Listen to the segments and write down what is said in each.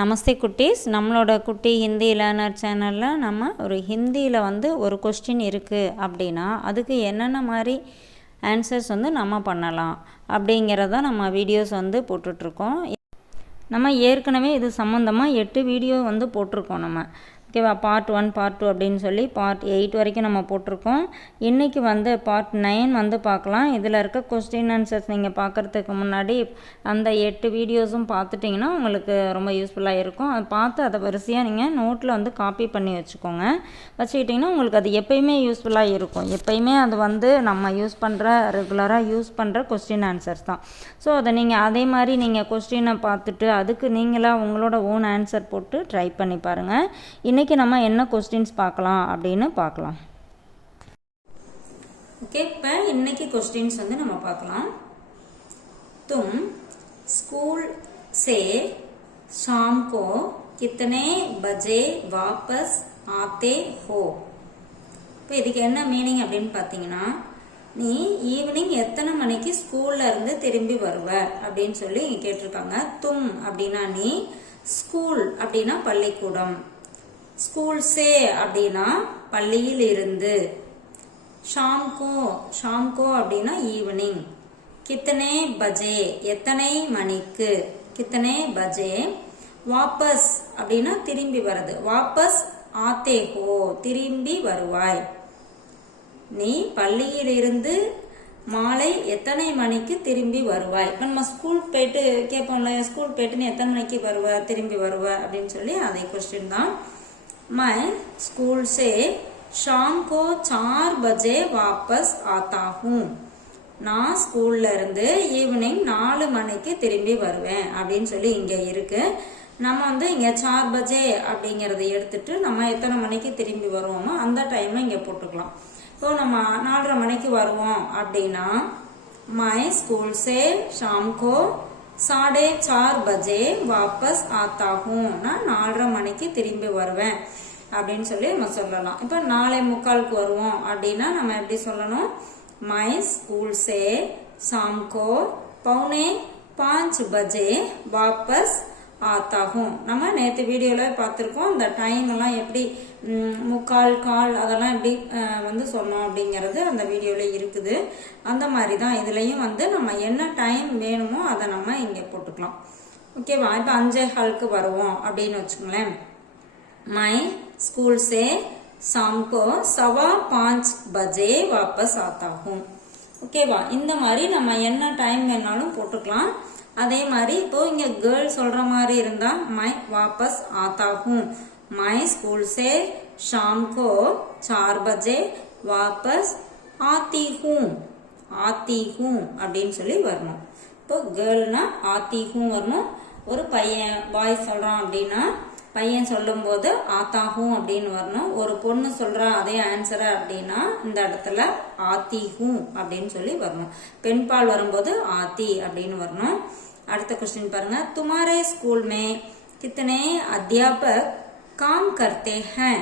நமஸ்தே குட்டீஸ், நம்மளோட குட்டி ஹிந்தி லேர்னர் சேனலில் நம்ம ஒரு ஹிந்தியில் ஒரு கொஸ்டின் இருக்குது அப்படின்னா அதுக்கு என்னென்ன மாதிரி ஆன்சர்ஸ் நம்ம பண்ணலாம் அப்படிங்கிறத நம்ம வீடியோஸ் போட்டுட்ருக்கோம். நம்ம ஏற்கனவே இது சம்மந்தமாக 8 வீடியோ போட்டிருக்கோம். நம்ம ஓகேவா, பார்ட் 1 பார்ட் 2 அப்படின்னு சொல்லி பார்ட் 8 வரைக்கும் நம்ம போட்டிருக்கோம். இன்றைக்கி பார்ட் 9 பார்க்கலாம். இதில் இருக்க கொஸ்டின் ஆன்சர்ஸ் நீங்கள் பார்க்குறதுக்கு முன்னாடி அந்த 8 வீடியோஸும் பார்த்துட்டிங்கன்னா உங்களுக்கு ரொம்ப யூஸ்ஃபுல்லாக இருக்கும். அதை பார்த்து அதை வரிசையாக நீங்கள் நோட்டில் காப்பி பண்ணி வச்சுக்கோங்க. வச்சுக்கிட்டிங்கன்னா உங்களுக்கு அது எப்போயுமே யூஸ்ஃபுல்லாக இருக்கும். எப்போயுமே அது நம்ம யூஸ் பண்ணுற ரெகுலராக யூஸ் பண்ணுற கொஸ்டின் ஆன்சர்ஸ் தான். ஸோ அதை நீங்கள் அதே மாதிரி நீங்கள் கொஸ்டினை பார்த்துட்டு அதுக்கு நீங்களாக உங்களோட ஓன் ஆன்சர் போட்டு ட்ரை பண்ணி பாருங்கள். இன்றைக்கி நம்ம என்ன கொஸ்டின்ஸ் பார்க்கலாம் அப்படின்னு பார்க்கலாம். ஓகே, இப்போ இன்னைக்கு கொஸ்டின்ஸ் நம்ம பார்க்கலாம். तुम स्कूल से शाम को कितने बजे वापस आते हो? இப்போ இதுக்கு என்ன மீனிங் அப்படின்னு பார்த்தீங்கன்னா, நீ ஈவினிங் எத்தனை மணிக்கு ஸ்கூல்ல இருந்து திரும்பி வருவ அப்படின்னு சொல்லி கேட்டிருக்காங்க. தும் அப்படின்னா நீ, ஸ்கூல் அப்படின்னா பள்ளிக்கூடம், ஸ்கூல் சே அப்படின்னா பள்ளியில் இருந்து, ஷாம்கோ அப்படின்னா ஈவினிங், கித்தனே பஜே எத்தனை மணிக்கு, கித்தனே பஜே, வாபஸ் அப்படின்னா திரும்பி வருது, வாபஸ் ஆத்தே ஹோ திரும்பி வருவாய். நீ பள்ளியில் இருந்து மாலை எத்தனை மணிக்கு திரும்பி வருவாய். இப்போ நம்ம ஸ்கூல் போயிட்டு கேட்போம்ல, ஸ்கூல் போயிட்டு நீ எத்தனை மணிக்கு வருவ திரும்பி வருவ அப்படின்னு சொல்லி அதே கொஸ்டின் தான். मैं स्कूल से शाम को 4 बजे वापस आता हूँ. நான் ஸ்கூல்ல இருந்து ஈவினிங் 4 மணிக்கு திரும்பி வருவேன் அப்படின்னு சொல்லி இங்க இருக்கு. நம்ம இங்க 4 பஜே அப்படிங்கறத எடுத்துட்டு நம்ம எத்தனை மணிக்கு திரும்பி வருவோமோ அந்த டைம்ல இங்க போட்டுக்கலாம். இப்போ நம்ம 4:30 மணிக்கு வருவோம் அப்படின்னா, मैं स्कूल से शाम को 4:30 बजे வாபஸ் ஆத்தா ஹூ, நான் 4:30 மணிக்கு திரும்பி வருவேன் அப்படின்னு சொல்லி நம்ம சொல்லலாம். இப்போ 4:45 வருவோம் அப்படின்னா நம்ம எப்படி சொல்லணும், मैं स्कूल से शाम को 4:45 बजे வாபஸ் ஆத்தா ஹூ. நம்ம நேற்று வீடியோல பார்த்துருக்கோம் அந்த டைம் எல்லாம் எப்படி முக்கால் கால் அதெல்லாம் எப்படி சொன்னோம் அப்படிங்கிறது அந்த வீடியோல இருக்குது. அந்த மாதிரி தான் இதுலயும் நம்ம என்ன டைம் வேணுமோ அதை நம்ம இங்க போட்டுக்கலாம். ஓகேவா, இப்ப 5:15 வருவோம் அப்படின்னு வச்சுக்கோங்களேன். मैं स्कूल से शाम को 5:15 बजे वापस आता हूँ. ஓகேவா, இந்த மாதிரி நம்ம என்ன டைம் வேணாலும் போட்டுக்கலாம். அதே மாதிரி இப்போ இங்க கேர்ள் சொல்ற மாதிரி இருந்தா मैं वापस आता हूँ, मैं स्कूल से शाम को 4 बजे वापस आती हूँ அப்படின்னு சொல்லி வரணும். இப்போ கேர்ள்னா ஆத்தி ஹூ வரணும். ஒரு பையன் பாய் சொல்றான் அப்படின்னா பையன் சொல்லும் போது ஆத்தாஹூ அப்படின்னு வரணும். ஒரு பொண்ணு சொல்றா அதே ஆன்சரா அப்படின்னா இந்த இடத்துல ஆத்திஹூ அப்படின்னு சொல்லி வரணும். பெண் பால் வரும்போது ஆத்தி அப்படின்னு வரணும். அடுத்த क्वेश्चन பாருங்க. तुम्हारे स्कूल में कितने अध्यापक काम करते हैं?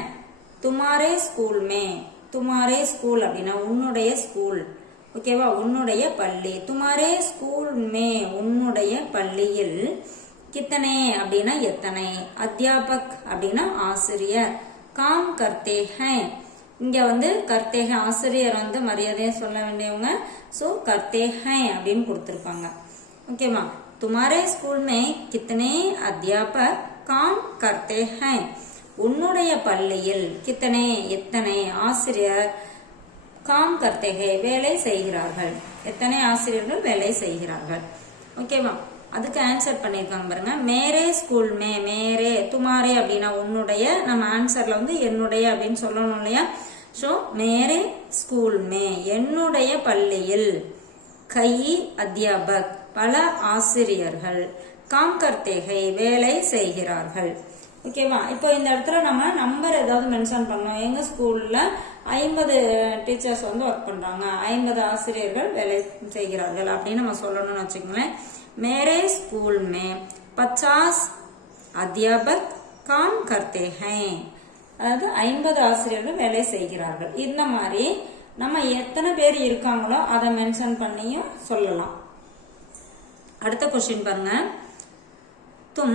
तुम्हारे स्कूल में, तुम्हारे स्कूल அப்படின்னா உன்னுடைய ஸ்கூல், ஓகேவா, உன்னுடைய பள்ளி. तुम्हारे स्कूल में உன்னுடைய பள்ளியில், கித்தனை அப்படின்னா எத்தனை, அத்தியாபக் அப்படின்னா ஆசிரியர், காம் கர்த்தே ஹை இங்க கர்த்தே ஹை ஆசிரியர் மரியாதையா சொல்ல வேண்டியவங்க. சோ கர்த்தே ஹை அப்படின்னு கொடுத்திருப்பாங்க. ஓகேவா, तुम्हारे स्कूल में कितने अध्यापक काम करते हैं? உன்னுடைய பள்ளியில் கித்தனை எத்தனை ஆசிரியர் காம் கர்த்தே ஹை வேலை செய்கிறார்கள், எத்தனை ஆசிரியர்கள் வேலை செய்கிறார்கள். ஓகேவா, அதுக்கு ஆன்சர் பண்ணிருக்காங்க பாருங்க. மேரே ஸ்கூல் மே, மேரே துமாரே அப்படின்னா உன்னுடைய, நம்ம ஆன்சர்ல என்னுடைய அப்படின்னு சொல்லணும் இல்லையா. சோ மேரே ஸ்கூல் மே என்னுடைய பள்ளியில், கை அத்தியாபக் பல ஆசிரியர்கள், காம் கர்த்தே ஹை வேலை செய்கிறார்கள். ஓகேவா, இப்போ இந்த இடத்துல நம்ம நம்பர் ஏதாவது மென்ஷன் பண்ணோம். எங்க ஸ்கூல்ல 50 டீச்சர்ஸ் ஒர்க் பண்றாங்க, 50 ஆசிரியர்கள் வேலை செய்கிறார்கள் அப்படின்னு நம்ம சொல்லணும்னு வச்சுக்கோங்களேன். मेरे स्कूल में 50 अध्यापक काम करते हैं, அதாவது 50 ஆசிரியர்கள் வேலை செய்கிறார்கள். இந்த மாதிரி நம்ம எத்தனை பேர் இருக்காங்களோ அதை மென்ஷன் பண்ணியும் சொல்லலாம். அடுத்த क्वेश्चन பாருங்க. तुम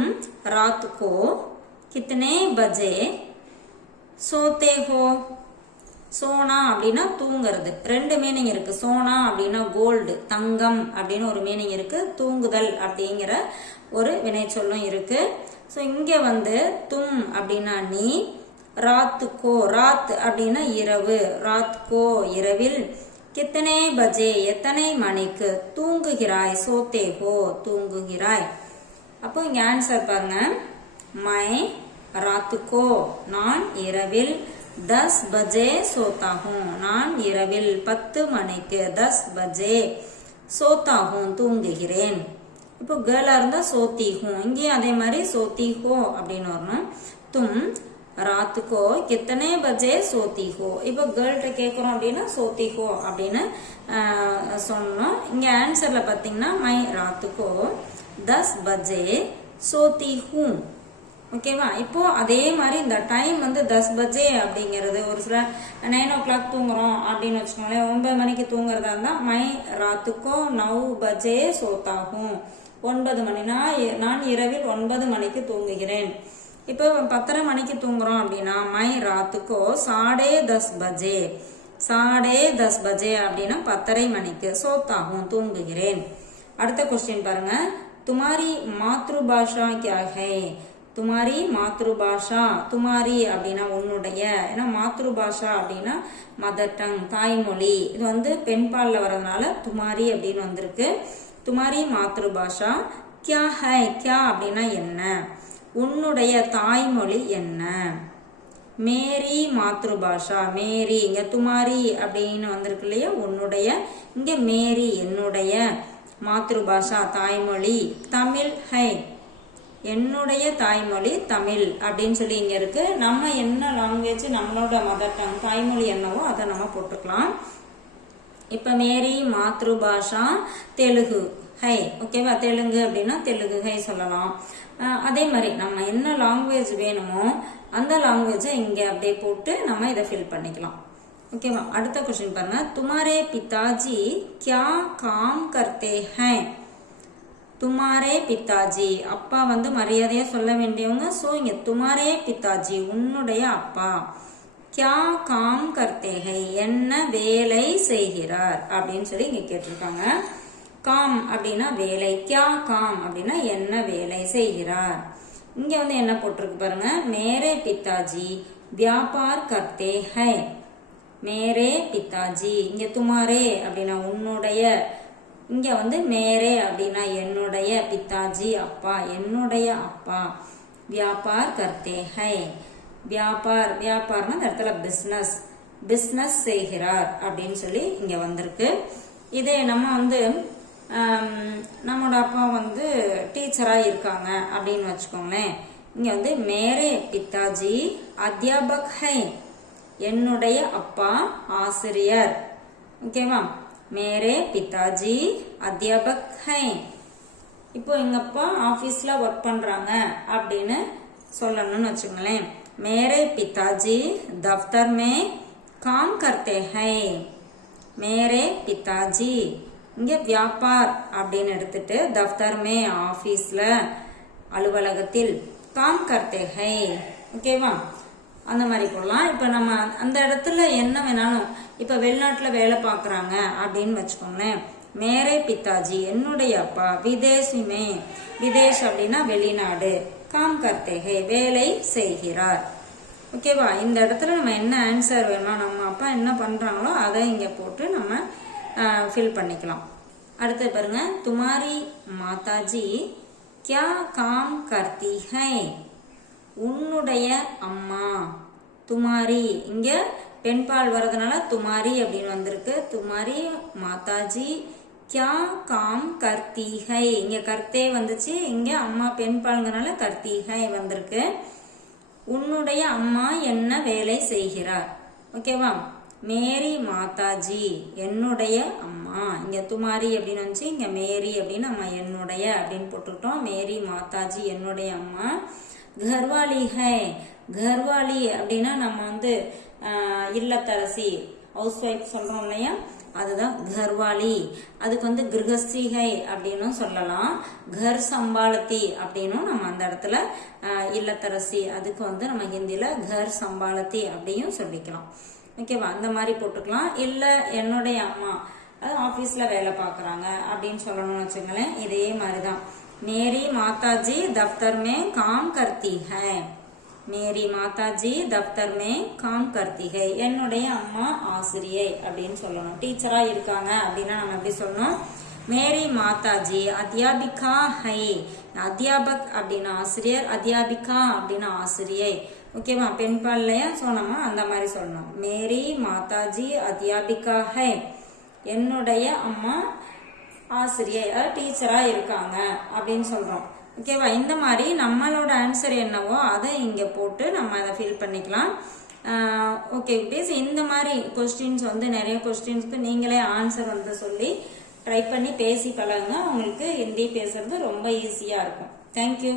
रात को कितने बजे सोते हो? சோனா அப்படின்னா தூங்குறது. ரெண்டு மீனிங் இருக்கு. சோனா அப்படின்னா கோல்டு, தங்கம் அப்படின்னு ஒரு மீனிங் இருக்கு. தூங்குதல் அப்படிங்கிற ஒரு வினை சொல்லும் இருக்கு. ஸோ இங்க வந்து தும் அப்படின்னா நீ, ராத்துக்கோ ராத் அப்படின்னா இரவு, ராத்கோ இரவில், கித்தனை பஜே எத்தனை மணிக்கு, தூங்குகிறாய், சோத்தேகோ தூங்குகிறாய். அப்போ இங்க ஆன்சர் பாருங்க. மை ராத்துக்கோ நான் இரவில், 10 बजे सोता हूँ நான் இரவில் 10 மணிக்கு, 10 बजे सोता हूँ தூங்குகிறேன். இப்போ கேர்ளா இருந்தா சோத்தி ஹூ, இங்கேயும் அதே மாதிரி சோத்தி ஹோ அப்படின்னு வரணும். தும் ராத்துக்கோ கித்தனை பஜே சோத்தி ஹோ. இப்போ கேர்ள்கிட்ட கேட்குறோம் அப்படின்னா சோத்தி ஹோ அப்படின்னு சொன்னோம். இங்க ஆன்சர்ல பாத்தீங்கன்னா மை ராத்துக்கோ 10 बजे சோத்தி ஹூ. ஓகேவா? இப்போ அதே மாதிரி இந்த டைம் வந்து 10 பஜே அப்படிங்கிறது, ஒரு சில 9 o'clock தூங்குறோம் அப்படின்னு வச்சுக்கோங்களேன், 9 மணிக்கு தூங்குறதா இருந்தா மை ராத்துக்கோ 9 பஜே சோத்தாகும், 9 மணினா நான் இரவில் 9 மணிக்கு தூங்குகிறேன். இப்போ 10:30 மணிக்கு தூங்குறோம் அப்படின்னா மை ராத்துக்கோ 10:30 பஜே, 10:30 பஜே அப்படின்னா 10:30 மணிக்கு, சோத்தாகும் தூங்குகிறேன். அடுத்த கொஸ்டின் பாருங்க. துமாரி மாத்ருபாஷா கியா ஹை? துமாரி மாத்ருபாஷா, துமாரி அப்படின்னா உன்னுடைய, ஏன்னா மாத்ருபாஷா அப்படின்னா மதர் டங் தாய்மொழி, இது வந்து பெண்பால்ல வரதுனால துமாரி அப்படின்னு வந்திருக்கு. துமாரி மாத்ருபாஷா கியா ஹை, கியா அப்படின்னா என்ன, உன்னுடைய தாய்மொழி என்ன. மேரி மாத்ருபாஷா, மேரி இங்க துமாரி அப்படின்னு வந்திருக்கு இல்லையா, உன்னுடைய, இங்க மேரி என்னுடைய, மாத்ருபாஷா தாய்மொழி, தமிழ் ஹை என்னுடைய தாய்மொழி தமிழ் அப்படின்னு சொல்லி இங்க இருக்கு. நம்ம என்ன லாங்குவேஜ், நம்மளோட மதர் டங் தாய்மொழி என்னவோ அதை நம்ம போட்டுக்கலாம். இப்ப மேரி மாத்ருபாஷா தெலுங்கு ஹை, ஓகேவா? தெலுங்கு அப்படின்னா தெலுங்கு ஹை சொல்லலாம். அதே மாதிரி நம்ம என்ன லாங்குவேஜ் வேணுமோ அந்த லாங்குவேஜை இங்க அப்படியே போட்டு நம்ம இதை ஃபில் பண்ணிக்கலாம். ஓகேவா? அடுத்த क्वेश्चन பாருங்க. तुम्हारे पिताजी क्या काम करते हैं? துமாரே பித்தாஜி, அப்பா வந்து மரியாதையா சொல்ல வேண்டியவங்க. சோ இங்க துமாரே பித்தாஜி உன்னுடைய அப்பா, கியா காம் கர்த்தே ஹை என்ன வேலை செய்கிறார் அப்படின்னு சொல்லி இங்க கேட்டிருக்காங்க. காம் அப்படின்னா வேலை, கியா காம் அப்படின்னா என்ன வேலை செய்கிறார். இங்க வந்து என்ன போட்டிருக்கு பாருங்க. மேரே பித்தாஜி வியாபார் கர்த்தே ஹை, மேரே பித்தாஜி, இங்க துமாரே அப்படின்னா உன்னுடைய, இங்க வந்து மேரே அப்படின்னா என்னுடைய, பித்தாஜி அப்பா, என்னுடைய அப்பா, வியாபார் கர்த்தே ஹை, வியாபார், வியாபார்னா இந்த இடத்துல பிசினஸ், பிசினஸ் செய்கிறார் அப்படின்னு சொல்லி இங்க வந்திருக்கு. இதே நம்ம வந்து நம்மளோட அப்பா வந்து டீச்சரா இருக்காங்க அப்படின்னு வச்சுக்கோங்களேன். இங்க வந்து மேரே பித்தாஜி அத்தியாபக் ஹை, என்னுடைய அப்பா ஆசிரியர். ஓகேவா? மேரே பிதாஜி அத்தியாபக் ஹை. இப்போ எங்க அப்பா ஆபீஸ்ல ஒர்க் பண்றாங்க அப்படின்னு சொல்லணும்னு வச்சுங்களேன். மேரே பிதாஜி தஃப்தர் மே காம் கர்த்தே ஹை, மேரே பிதாஜி இங்க வியாபார் அப்படின்னு எடுத்துட்டு தஃப்தர் மே ஆபீஸ்ல அலுவலகத்தில், காம் கர்த்தே ஹை. ஓகேவா? அந்த மாதிரி போடலாம். இப்ப நம்ம அந்த இடத்துல என்ன வேணாலும், இப்ப வெளிநாட்டுல வேலை பாக்குறாங்க அப்படின்னு வச்சுக்கோங்களேன். மேரே பித்தாஜி என்னுடைய அப்பா விதேசிமே, விதேஷ் அப்படின்னா வெளிநாடு, காம் கர்த்தே ஹை வேலை செய்கிறார். ஓகேவா? இந்த இடத்துல நம்ம என்ன ஆன்சர் வேணுமோ, நம்ம அப்பா என்ன பண்றாங்களோ அதை இங்க போட்டு நம்ம ஃபில் பண்ணிக்கலாம். அடுத்து பாருங்க. துமாரி மாதாஜி கியா காம் கர்த்தி ஹை, உன்னுடைய அம்மா, துமாரி இங்க பெண்பால் வரதுனால துமாரி அப்படின்னு வந்திருக்கு. துமாரி மாதாஜி கியா காம் கர்த்தி ஹை, இங்க கர்த்தே வந்துச்சு, இங்க அம்மா பெண்பால்ங்கனால கர்த்தி ஹை வந்திருக்கு. உன்னுடைய அம்மா என்ன வேலை செய்கிறார். ஓகேவா? மேரி மாதாஜி என்னுடைய அம்மா, இங்க துமாரி அப்படின்னு வந்துச்சு, இங்க மேரி அப்படின்னு நம்ம என்னுடைய அப்படின்னு போட்டுக்கிட்டோம். மேரி மாதாஜி என்னுடைய அம்மா. घरवाली है, घरवाली அப்படின்னா நம்ம வந்து இல்லத்தரசி, ஹவுஸ் ஒய்ஃப் சொல்றோம் இல்லையா, அதுதான் கர்வாலி. அதுக்கு வந்து கிரகஸ்திகை அப்படின்னும் சொல்லலாம். கர் சம்பாலத்தி அப்படின்னும் நம்ம அந்த இடத்துல இல்லத்தரசி, அதுக்கு வந்து நம்ம ஹிந்தியில கர் சம்பாலத்தி அப்படியும் சொல்லிக்கலாம். ஓகேவா? அந்த மாதிரி போட்டுக்கலாம். இல்ல என்னுடைய அம்மா அது ஆபீஸ்ல வேலை பாக்குறாங்க அப்படின்னு சொல்லணும்னு வச்சுங்களேன். இதே மாதிரிதான் மேரி மாதாஜி தப்தர் மே காம் கர்த்தி ஹை. மேரி மாதாஜி தப்தர் மே காம் கர்த்தி ஹை. என்னுடைய அம்மா ஆசிரியை அப்படின்னு சொல்லணும். டீச்சரா இருக்காங்க அப்படின்னா நம்ம எப்படி சொல்லணும்? மேரி மாதாஜி அத்தியாபிகா ஹை. அத்தியாபக் அப்படின்னு ஆசிரியர், அத்தியாபிகா அப்படின்னு ஆசிரியை. ஓகேவா? பெண்பால் இல்லையா? ஸோ நம்ம அந்த மாதிரி சொல்லணும். மேரி மாதாஜி அத்தியாபிகா ஹை. என்னுடைய அம்மா ஆசிரியை, அதாவது டீச்சரா இருக்காங்க அப்படின்னு சொல்றோம். ஓகேவா? இந்த மாதிரி நம்மளோட ஆன்சர் என்னவோ அதை இங்க போட்டு நம்ம அதை ஃபில் பண்ணிக்கலாம். Okay please. இந்த மாதிரி கொஸ்டின்ஸ் வந்து நிறைய கொஸ்டின்ஸ்க்கு நீங்களே ஆன்சர் வந்து சொல்லி ட்ரை பண்ணி பேசி பழகுங்க. உங்களுக்கு ஹிந்தி பேசுறது ரொம்ப ஈஸியா இருக்கும். தேங்க்யூ.